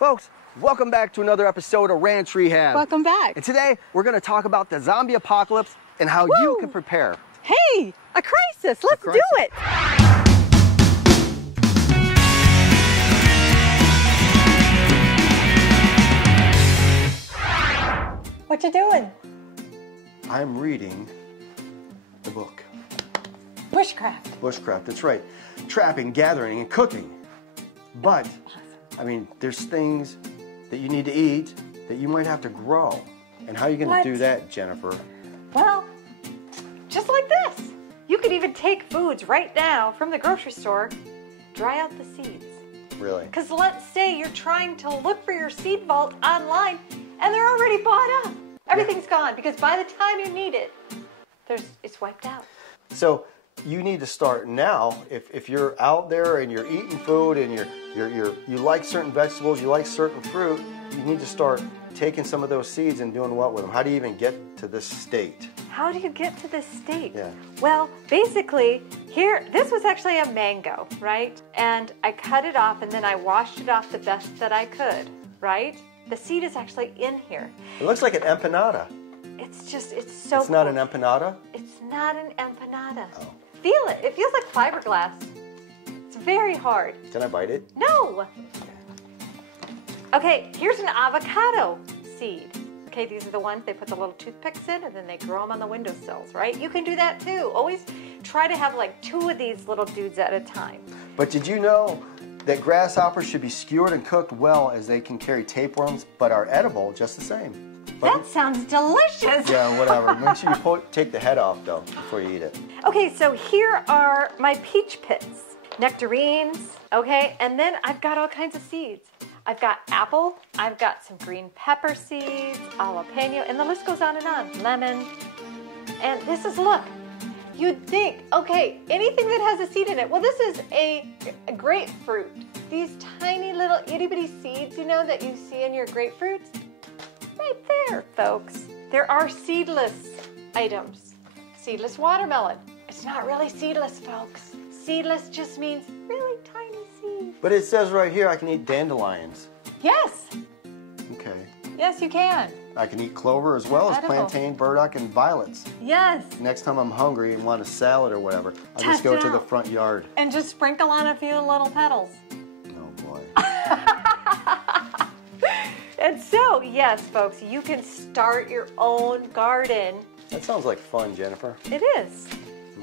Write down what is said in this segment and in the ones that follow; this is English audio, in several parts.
Folks, welcome back to another episode of Ranch Rehab. Welcome back. And today we're going to talk about the zombie apocalypse and how you can prepare. Hey, a crisis. Let's do it. What you doing? I'm reading the book. Bushcraft. Bushcraft, that's right. Trapping, gathering, and cooking. But, I mean, there's things that you need to eat that you might have to grow. And how are you going to do that, Jennifer? Well, just like this. You could even take foods right now from the grocery store, dry out the seeds. Really? Because let's say you're trying to look for your seed vault online and they're already bought up. Everything's gone because by the time you need it, it's wiped out. So you need to start now. If you're out there and you're eating food and you like certain vegetables, you like certain fruit, you need to start taking some of those seeds and doing what with them? How do you even get to this state? How do you get to this state? Yeah. Well, basically, this was actually a mango, right? And I cut it off and then I washed it off the best that I could, right? The seed is actually in here. It looks like an empanada. It's so It's cool. not an empanada? It's not an empanada. Oh. Feel it. It feels like fiberglass. It's very hard. Can I bite it? No. Okay, here's an avocado seed. Okay, these are the ones they put the little toothpicks in and then they grow them on the windowsills, right? You can do that too. Always try to have like 2 of these little dudes at a time. But did you know that grasshoppers should be skewered and cooked well, as they can carry tapeworms but are edible just the same? That sounds delicious. Yeah, whatever. Make sure you take the head off though before you eat it. Okay, so here are my peach pits, nectarines, okay? And then I've got all kinds of seeds. I've got apple, I've got some green pepper seeds, jalapeno, and the list goes on and on. Lemon. And this is, look, you'd think, okay, anything that has a seed in it. Well, this is a grapefruit. These tiny little itty bitty seeds, you know, that you see in your grapefruits. Right there, folks. There are seedless items. Seedless watermelon. It's not really seedless, folks. Seedless just means really tiny seeds. But it says right here I can eat dandelions. Yes. Okay. Yes, you can. I can eat clover as well as plantain, burdock, and violets. Yes. Next time I'm hungry and want a salad or whatever, I'll just go to the front yard. And just sprinkle on a few little petals. Oh boy. And so, yes, folks, you can start your own garden. That sounds like fun, Jennifer. It is.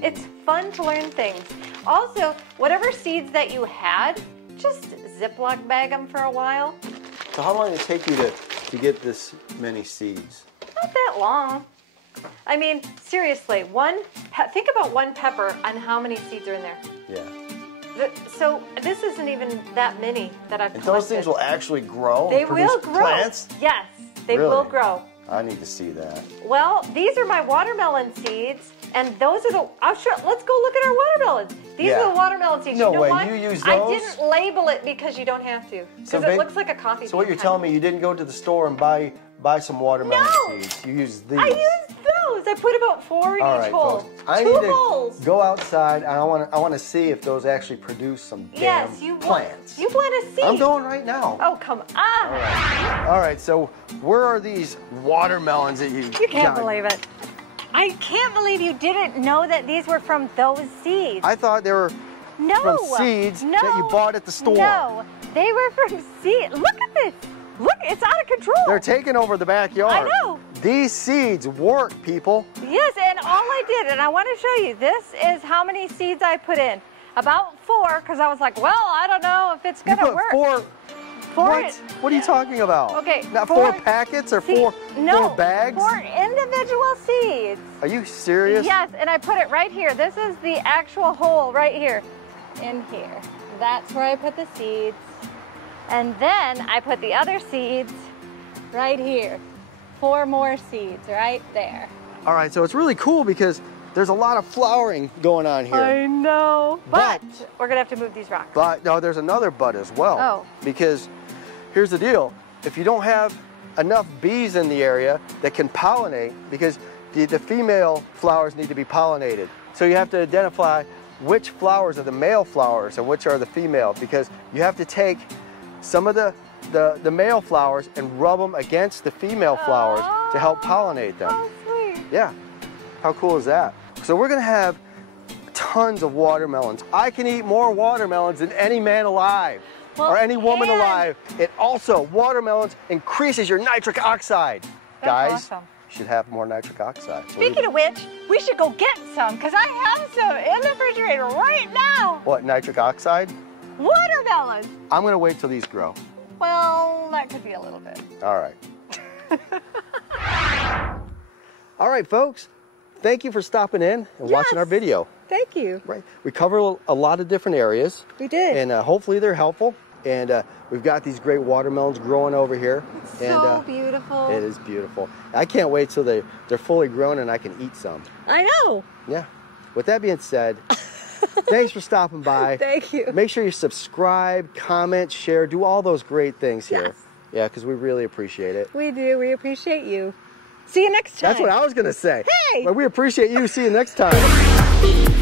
It's fun to learn things. Also, whatever seeds that you had, just Ziploc bag them for a while. So how long did it take you to get this many seeds? Not that long. I mean, seriously, think about one pepper and how many seeds are in there. Yeah. So this isn't even that many that I've collected. And those things will actually grow? They will grow. Plants? Yes, they will grow. I need to see that. Well, these are my watermelon seeds, and those are the. Let's go look at our watermelons. These are the watermelon seeds. No you know way, what? you use those? I didn't label it because you don't have to. Because it looks like a coffee bean. So what you're telling me, you didn't go to the store and buy some watermelon seeds. You used these. I used those. I put about 4 in each hole. Folks, I need to go outside and I want to see if those actually produce some damn plants. You want to see? I'm going right now. Oh, come on. All right, so where are these watermelons that you can't believe it. I can't believe you didn't know that these were from those seeds. I thought they were from seeds that you bought at the store. No, they were from seeds. Look at this. Look, it's out of control. They're taking over the backyard. I know. These seeds work, people. Yes, and all I did, and I want to show you, this is how many seeds I put in. About 4, because I was like, well, I don't know if it's going to work. 4? What? What are you talking about? Okay. Not 4 packets or 4 bags? 4 individual seeds. Are you serious? Yes, and I put it right here. This is the actual hole right here. In here. That's where I put the seeds. And then I put the other seeds right here. 4 more seeds right there. All right, so it's really cool because there's a lot of flowering going on here. I know. But we're going to have to move these rocks. But no, there's another but as well. Oh. Because here's the deal. If you don't have enough bees in the area that can pollinate, because the female flowers need to be pollinated. So you have to identify which flowers are the male flowers and which are the female, because you have to take some of the the male flowers and rub them against the female flowers to help pollinate them. Oh, sweet. Yeah, how cool is that? So we're gonna have tons of watermelons. I can eat more watermelons than any man alive or any woman alive. It also, watermelons increases your nitric oxide. Guys, awesome. You should have more nitric oxide. Speaking of which, we should go get some because I have some in the refrigerator right now. What, nitric oxide? Watermelons. I'm gonna wait till these grow. Well, that could be a little bit. All right. All right, folks. Thank you for stopping in and watching our video. Thank you. Right. We cover a lot of different areas. We did. And hopefully they're helpful. And we've got these great watermelons growing over here. It's so beautiful. It is beautiful. I can't wait till they're fully grown and I can eat some. I know. Yeah. With that being said, thanks for stopping by. Thank you. Make sure you subscribe, comment, share, do all those great things here. Yes. Yeah, because we really appreciate it. We do. We appreciate you. See you next time. That's what I was going to say. Hey! Well, we appreciate you. See you next time.